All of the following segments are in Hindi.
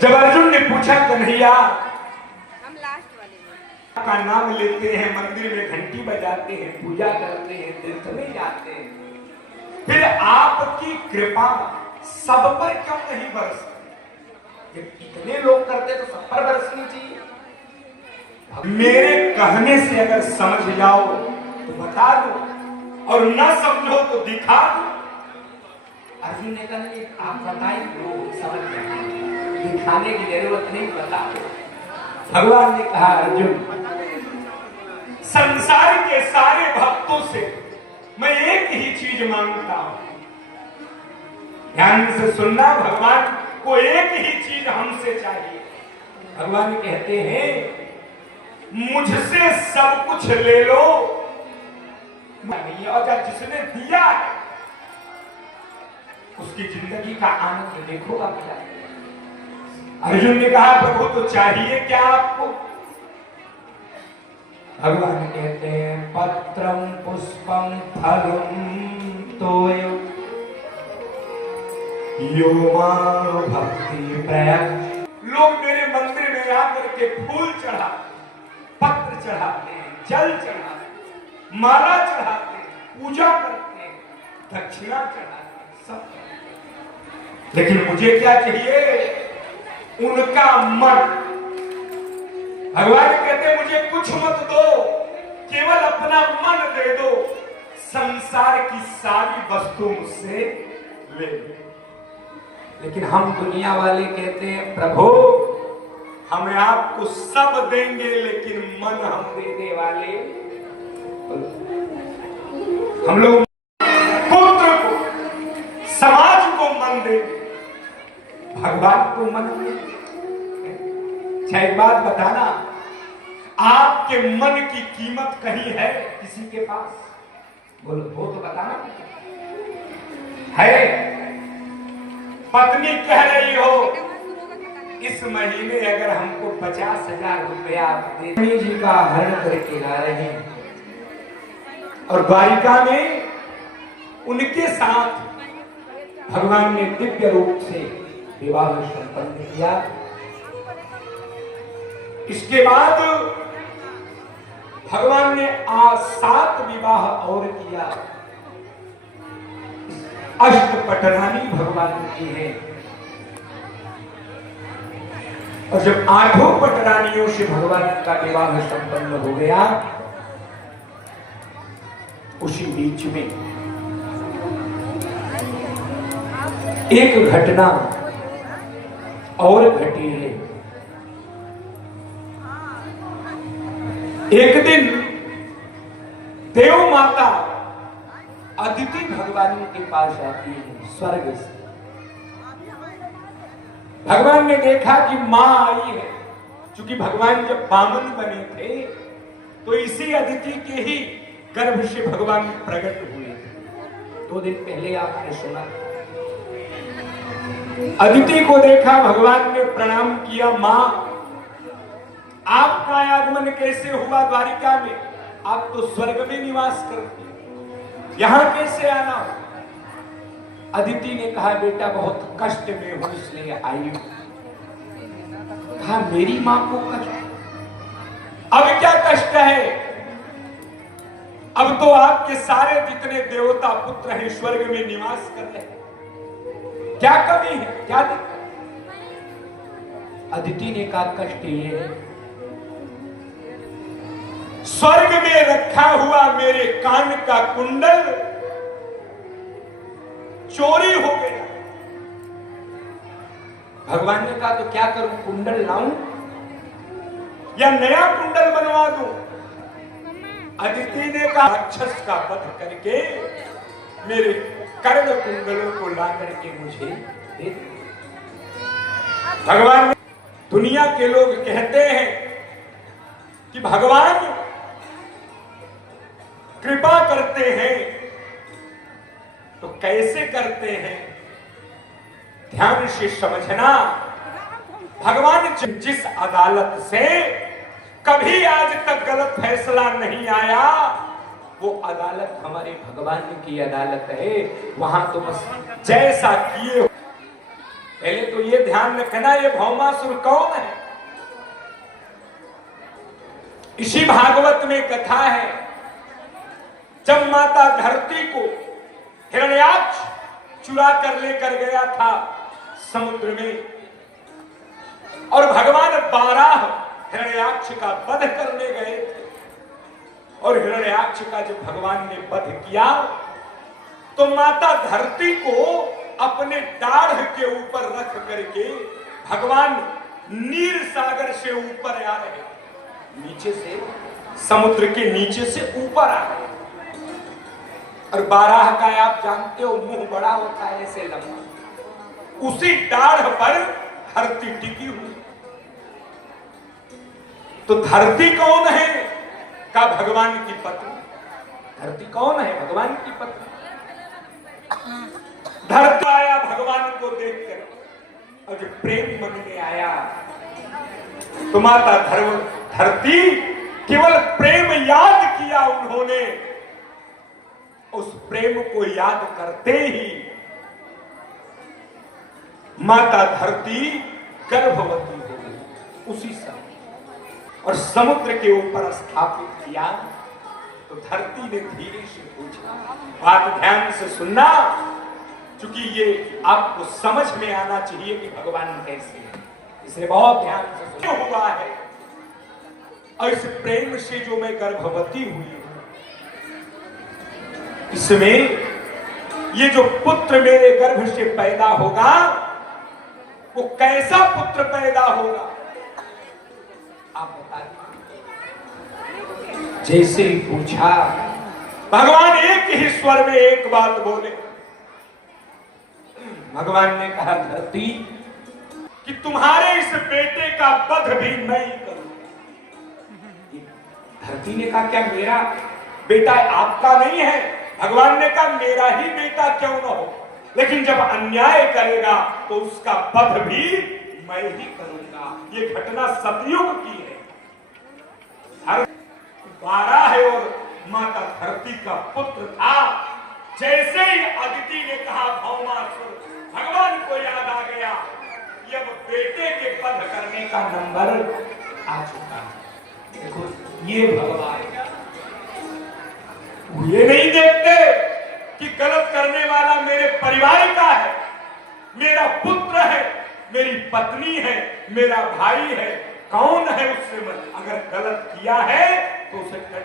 जब अर्जुन ने पूछा कन्हैया हम लास्ट वाले का नाम लेते हैं, मंदिर में घंटी बजाते हैं, पूजा करते हैं, तीर्थ में जाते हैं, फिर आपकी कृपा सब पर क्यों नहीं बरसती? जब इतने लोग करते तो सब पर बरसनी चाहिए। मेरे कहने से अगर समझ जाओ तो बता दो, और न समझो तो दिखा दो। अर्जुन ने कहा आप बताइए, लोग समझ जाएंगे, दिखाने की जरूरत नहीं, बता दो। भगवान ने कहा अर्जुन, संसार के सारे भक्तों से मैं एक ही चीज मांगता हूं। ध्यान से सुनना, भगवान को एक ही चीज हमसे चाहिए। भगवान कहते हैं मुझसे सब कुछ ले लो, और जिसने दिया है उसकी जिंदगी का आनंद देखो आप क्या। अर्जुन ने कहा प्रभु तो चाहिए क्या आपको? भगवान कहते हैं पत्रम पुष्पम फलम तोयो यो मां भक्ति प्रयत्। लोग मेरे मंदिर में आकर के फूल चढ़ाते, पत्र चढ़ाते हैं, जल चढ़ाते, माला चढ़ाते, पूजा करते, दक्षिणा चढ़ाते, सब। लेकिन मुझे क्या चाहिए? उनका मन। भगवान कहते हैं मुझे कुछ मत दो, केवल अपना मन दे दो, संसार की सारी वस्तु मुझसे ले लो। लेकिन हम दुनिया वाले कहते हैं प्रभु हम आपको सब देंगे, लेकिन मन हम देने वाले। हम लोग पुत्र को, समाज को मन दे, भगवान को मन दे। एक बात बताना, आपके मन की कीमत कहीं है किसी के पास? बोलो वो तो बताना है। पत्नी कह रही हो इस महीने अगर हमको 50,000 रुपया देवी जी का हरण करके ला रहे हैं, और द्वारिका में उनके साथ भगवान ने दिव्य रूप से विवाह संपन्न किया। इसके बाद भगवान ने 7 विवाह और किया। अष्टपटरानी भगवान की है, और जब 8 पटरानियों से भगवान का विवाह संपन्न हो गया, उसी बीच में एक घटना और घटी है। एक दिन देव माता अदिति भगवान के पास आती है स्वर्ग से। भगवान ने देखा कि मां आई है, क्योंकि भगवान जब बामन बने थे तो इसी अदिति के ही गर्भ से भगवान प्रकट हुए थे। 2 दिन पहले आपने सुना। अदिति को देखा, भगवान ने प्रणाम किया, मां आपका आगमन कैसे हुआ द्वारिका में? आप तो स्वर्ग में निवास करते, यहां कैसे आना? अदिति ने कहा बेटा बहुत कष्ट में हूं इसलिए आई हूं। कहा मेरी मां को कष्ट? अब क्या कष्ट है? अब तो आपके सारे जितने देवता पुत्र हैं स्वर्ग में निवास कर रहे हैं, क्या कमी है, क्या दिक्कत? अदिति ने कहा कष्ट ये है, स्वर्ग में रखा हुआ मेरे कान का कुंडल चोरी हो गया। भगवान ने कहा तो क्या करूं, कुंडल लाऊं या नया कुंडल बनवा दूं? अदिति ने कहा राक्षस का वध करके मेरे कर्ण कुंडलों को ला करके मुझे दे दे। भगवान ने, दुनिया के लोग कहते हैं कि भगवान कृपा करते हैं, तो कैसे करते हैं? ध्यान से समझना, भगवान जिस अदालत से कभी आज तक गलत फैसला नहीं आया, वो अदालत हमारे भगवान की अदालत है, वहां तुम जैसा किए हो। पहले तो ये ध्यान रखना, ये भौमासुर कौन है। इसी भागवत में कथा है, जब माता धरती को हिरण्याक्ष चुरा कर लेकर गया था समुद्र में, और भगवान बारह हिरण्याक्ष का वध करने गए थे, और हिरण्याक्ष का जब भगवान ने वध किया तो माता धरती को अपने दाढ़ के ऊपर रख करके भगवान नीर सागर से ऊपर आ रहे, नीचे से, समुद्र के नीचे से ऊपर आ रहे। और बारह का आप जानते हो मुंह बड़ा होता है ऐसे लंबा, उसी दाढ़ पर धरती टिकी हुई। तो धरती कौन है? का भगवान की पत्नी। धरती कौन है? भगवान की पत्नी। धरती आया भगवान को देखकर, और जब प्रेम मन में आया तो माता धरती केवल प्रेम याद किया उन्होंने, उस प्रेम को याद करते ही माता धरती गर्भवती हो गई उसी समय, और समुद्र के ऊपर स्थापित किया। तो धरती ने धीरे से पूछा, बात ध्यान से सुनना, क्योंकि ये आपको समझ में आना चाहिए कि भगवान कैसे है, इसलिए बहुत ध्यान से सुनो। हुआ है और इस प्रेम से जो मैं गर्भवती हुई हूं, इसमें ये जो पुत्र मेरे गर्भ से पैदा होगा वो कैसा पुत्र पैदा होगा आप बता दीजिए। जैसे ही पूछा, भगवान एक ही स्वर में एक बात बोले। भगवान ने कहा, धरती कि तुम्हारे इस बेटे का वध भी मैं ही करूंगा। धरती ने कहा, क्या मेरा बेटा आपका नहीं है? भगवान ने कहा, मेरा ही बेटा क्यों न हो, लेकिन जब अन्याय करेगा तो उसका वध भी मैं ही करूंगा। ये घटना सतयुग की है। 12 है और माता धरती का पुत्र था। जैसे ही अदिति ने कहा भौमासुर, भगवान को याद आ गया, अब बेटे के वध करने का नंबर आ चुका है। देखो ये भगवान, ये नहीं देखते कि गलत करने वाला मेरे परिवार का है, मेरा पुत्र है, मेरी पत्नी है, मेरा भाई है, कौन है उससे मत, अगर गलत किया है तो उसे कर।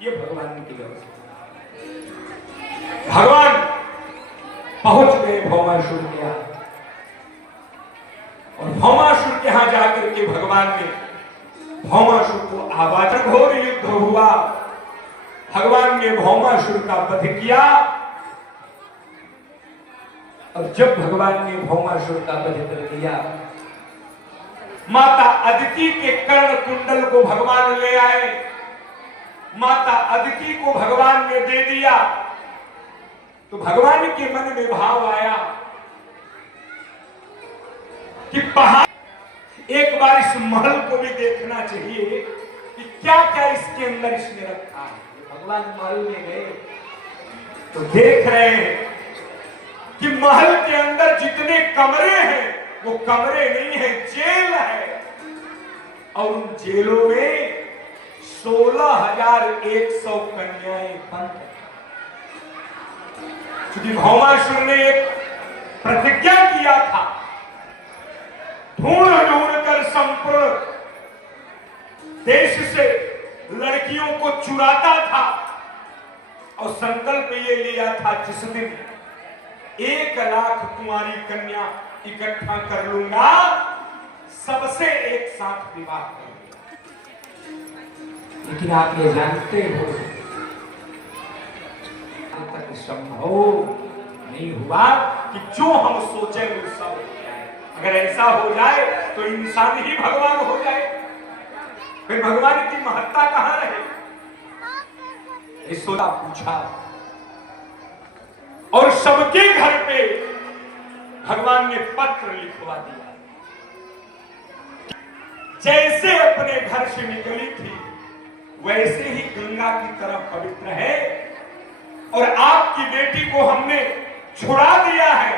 ये भगवान की व्यवस्था। भगवान पहुंच गए भौमासुर के यहां, और भौमासुर के यहां जाकर के भगवान ने भौमासुर को आवाज, घोर युद्ध हुआ। भगवान ने भौमासुर का वध किया, और जब भगवान ने भौमासुर का वध कर दिया, माता अदिति के कर्ण कुंडल को भगवान ले आए। माता अदिति को भगवान ने दे दिया, तो भगवान के मन में भाव आया कि पहाड़, एक बार इस महल को भी देखना चाहिए कि क्या क्या इसके अंदर इसने रखा है। भगवान महल में गए तो देख रहे हैं कि महल के अंदर जितने कमरे हैं वो कमरे नहीं है, जेल है, और उन जेलों में 16,100 कन्याएं बंद हैं। क्योंकि भौमासुर ने एक प्रतिज्ञा किया था, ढूंढ ढूंढ कर संपूर्ण देश से लड़कियों को चुराता था, और संकल्प ये लिया था, जिस दिन 1 लाख कुंवारी कन्या इकट्ठा कर लूंगा, सबसे एक साथ विवाह करूंगा। लेकिन आप ये जानते हो तक संभव नहीं हुआ कि जो हम सोचे वो सब हो जाए। अगर ऐसा हो जाए तो इंसान ही भगवान हो जाए, फिर भगवान की महत्ता कहां रहे। यशोदा पूछा, और सबके घर पे भगवान ने पत्र लिखवा दिया। जैसे अपने घर से निकली थी वैसे ही गंगा की तरफ पवित्र है। और आपकी बेटी को हमने छुड़ा दिया है,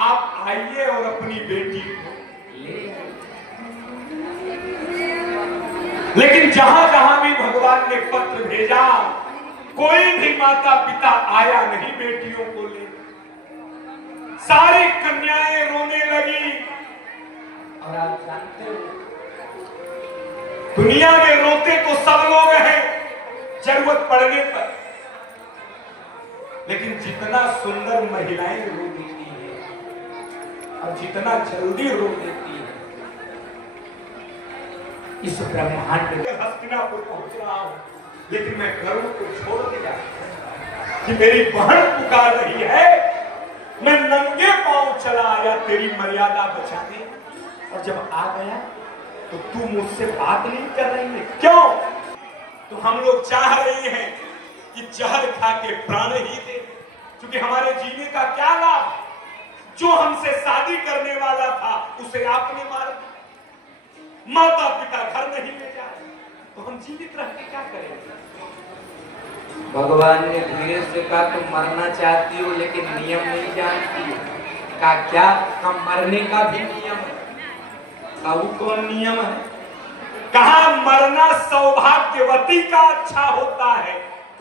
आप आइए और अपनी बेटी को ले आइए। लेकिन जहां जहां भी भगवान ने पत्र भेजा, कोई भी माता पिता आया नहीं बेटियों को ले। सारी कन्याएं रोने लगी। और आप जानते हो, दुनिया में रोते तो सब लोग हैं जरूरत पड़ने पर, लेकिन जितना सुंदर महिलाएं रो देती है और जितना जल्दी रो देती है, इस ब्रह्मांड में हस्तिनापुर पहुंच रहा हूं, लेकिन मैं घरों को छोड़ दिया कि मेरी बहन पुकार रही है। मैं नंगे पांव चला आया तेरी मर्यादा बचाने, और जब आ गया तो तू मुझसे बात नहीं कर रही है। क्यों? तो हम लोग चाह रहे हैं कि जहर खा के प्राण ही दे, क्योंकि हमारे जीने का क्या लाभ? जो हमसे शादी करने वाला था उसे आपने मार दिया, माता पिता घर नहीं ले जाए, तो हम जीवित रह के क्या करेंगे? भगवान ने धीरे से कहा तुम मरना चाहती हो लेकिन नियम नहीं जानती हो। कहा क्या? हम मरने का भी नियम है। वो कौन नियम है? कहा मरना सौभाग्यवती का अच्छा होता है,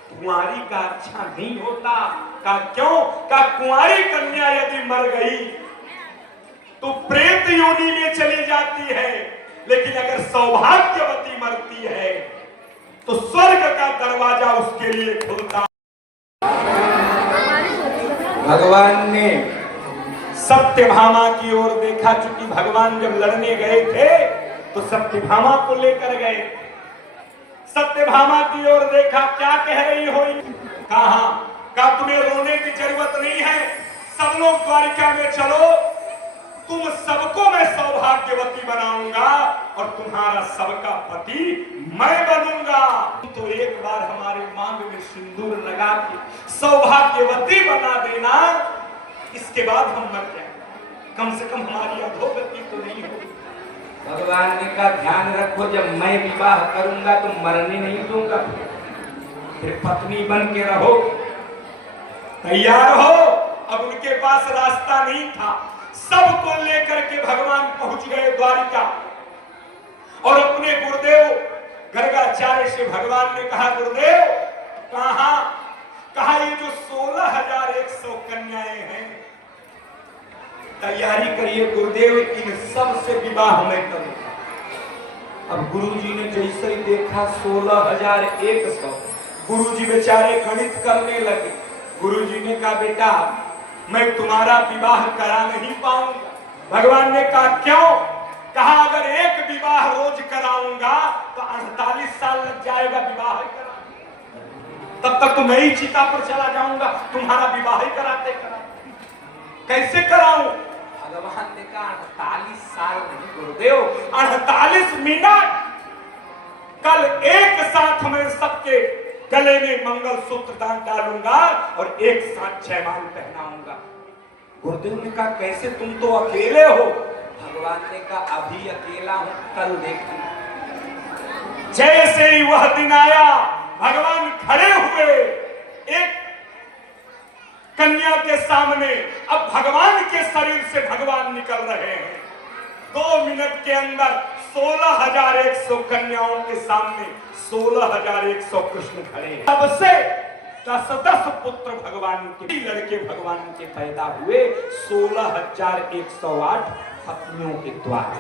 कुंवारी का अच्छा नहीं होता। कहा क्यों? कहा कुंवारी कन्या यदि मर गई तो प्रेत योनि में चली जाती है, लेकिन अगर सौभाग्यवती मरती है तो स्वर्ग का दरवाजा उसके लिए खुलता। भगवान ने सत्यभामा की ओर देखा, चूंकि भगवान जब लड़ने गए थे तो सत्यभामा को लेकर गए। सत्यभामा की ओर देखा, क्या कह रही हो? कहा तुम्हें रोने की जरूरत नहीं है, सब लोग द्वारिका में चलो, तुम सबको मैं सौभाग्यवती बनाऊंगा और तुम्हारा सबका पति मैं बनूंगा। तो एक बार हमारे मांग में सिंदूर लगा के सौभाग्यवती बना देना, इसके बाद हम मर जाए, कम से कम हमारी अधोगति तो नहीं होगी। भगवान ने कहा ध्यान रखो, जब मैं विवाह करूंगा तो मरने नहीं दूंगा, फिर पत्नी बन के रहो, तैयार हो। अब उनके पास रास्ता नहीं था, सबको लेकर के भगवान पहुंच गए द्वारिका। और अपने गुरुदेव गर्गाचार्य से भगवान ने कहा, गुरुदेव कहा ये जो 16,100 कन्याएं हैं, तैयारी करिए गुरुदेव, इन सब से विवाह मैं करूंगा। अब गुरुजी ने जैसे ही देखा 16,100, गुरुजी बेचारे गणित करने लगे। गुरुजी ने कहा बेटा मैं तुम्हारा विवाह करा नहीं पाऊंगा। भगवान ने कहा क्यों? कहा अगर एक विवाह रोज कराऊंगा तो 48 साल लग जाएगा विवाह कराने, तब तक तो मैं ही चिता पर चला जाऊंगा तुम्हारा विवाह ही कराते कराते। कैसे कराऊं? भगवान ने कहा 48 साल नहीं गुरुदेव, 48 मिनट। कल एक साथ मैं सबके गले में मंगलसूत्र डालूंगा और एक साथ जयमाल पहनाऊंगा। गुरुदेव ने कहा कैसे? तुम तो अकेले हो। भगवान ने कहा अभी अकेला हूं, कल देखना। जैसे ही वह दिन आया, भगवान खड़े हुए एक कन्या के सामने। अब भगवान के शरीर से भगवान निकल रहे हैं। 2 मिनट के अंदर 16,100 कन्याओं के सामने 16,100 कृष्ण खड़े हैं। सबसे 10-10 पुत्र भगवान के, लड़के भगवान के पैदा हुए। 16,108 पत्नियों के द्वारा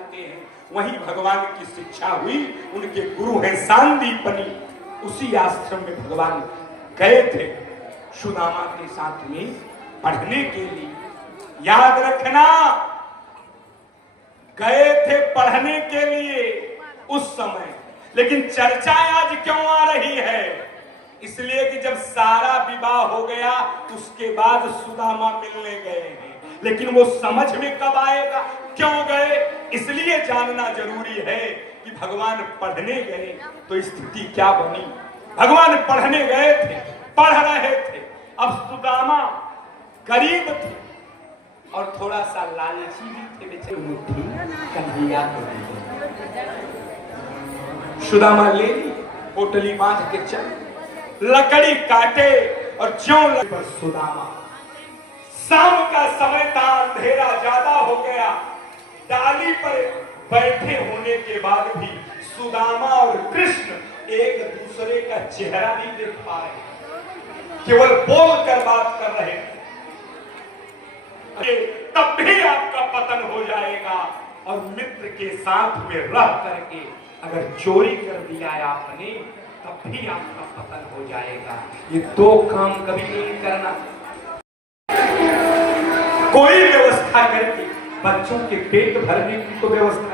वहीं भगवान की शिक्षा हुई। उनके गुरु हैं सांदीपनी। उसी आश्रम में भगवान गए थे सुदामा के साथ में पढ़ने के लिए। याद रखना, गए थे पढ़ने के लिए उस समय। लेकिन चर्चा आज क्यों आ रही है? इसलिए कि जब सारा विवाह हो गया उसके बाद सुदामा मिलने गए हैं, लेकिन वो समझ में कब आएगा क्यों गए, इसलिए जानना जरूरी है कि भगवान पढ़ने गए तो स्थिति क्या बनी। भगवान पढ़ने गए थे, पढ़ रहे थे। अब सुदामा गरीब थे और थोड़ा सा लालची भी थे। बेचारे मुट्ठी कन्हैया को सुदामा ले ली पोटली बांध के चल, लकड़ी काटे और ज्यों पर सुदामा। शाम का समय था, अंधेरा ज्यादा हो गया। डाली पर बैठे होने के बाद भी सुदामा और कृष्ण एक दूसरे का चेहरा नहीं देख पा रहे, केवल बोल कर बात कर रहे हैं। तब भी आपका पतन हो जाएगा। और मित्र के साथ में रह करके अगर चोरी कर दिया है आपने, तब भी आपका पतन हो जाएगा। ये दो काम कभी नहीं करना। कोई व्यवस्था करके बच्चों के पेट भरने की तो व्यवस्था